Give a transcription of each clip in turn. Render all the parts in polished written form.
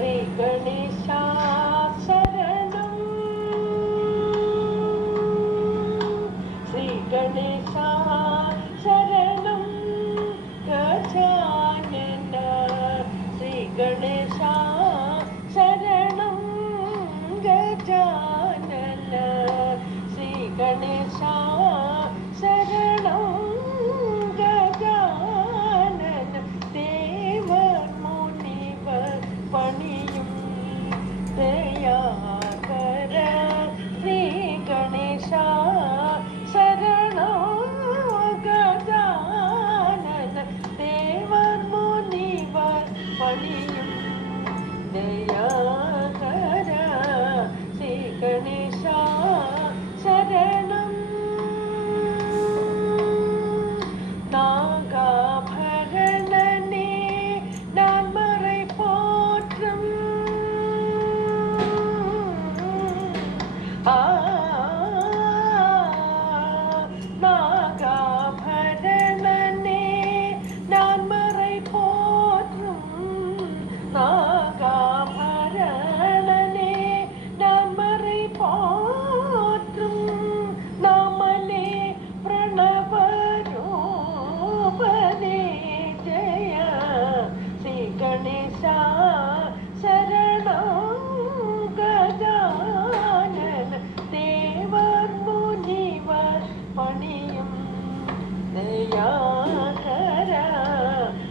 ശ്രീ ഗണേശ ശരണം, ശ്രീ ഗണേശ ശരണം ഗജാനന, ശ്രീ ഗണേശ ശരണം ഗജാനന, ശ്രീ ഗണേശ ശരണം ഗജാനന. ദേവർ മുനിവർ പണിയും ദയാകര ശ്രീ ഗണേശ ശരണം ഗജാനന. ദേവർ മുനിവർ പണിയും ദയാകര ശ്രീ ഗണേശ ശരണം. നാഗാഭരണനേ നാൻമறை പോற்றும் നാഗാഭരണനേ നാൻമறை പോற்றும், നാഗാഭരണനേ നാൻമறை പോற்றும், നാമനേ പ്രണവരൂപനേ ജയ ശ്രീ ഗണേശ ശരണം ഗജാനന. ദേവർ മുനിവർ പണിയും ദയാകര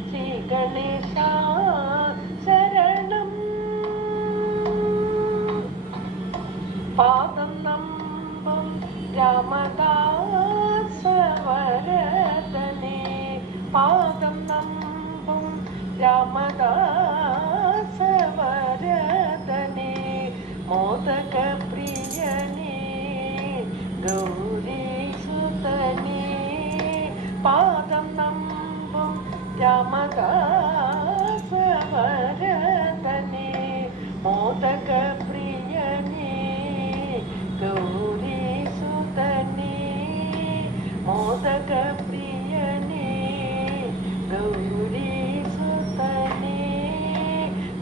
ശ്രീ ഗണേശ ശരണം. പാദം നമ്പം രാമദാസവരദനേ, പാദം നമ്പം രാമദാസവരദനേ, മോദക പ്രിയനേ ഗൗരീസുതനേ, പാദം നമ്പം രാമദാസവരദനേ, മോദക പ്രിയനേ ഗൗരീസുതനേ, മോദക പ്രിയനേ ഗൗരീസുതനേ.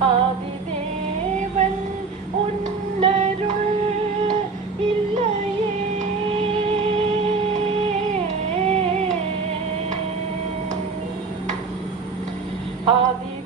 ആദിദേവൻ ഉന്നരുൾ ഇല്ലയേ, ആദി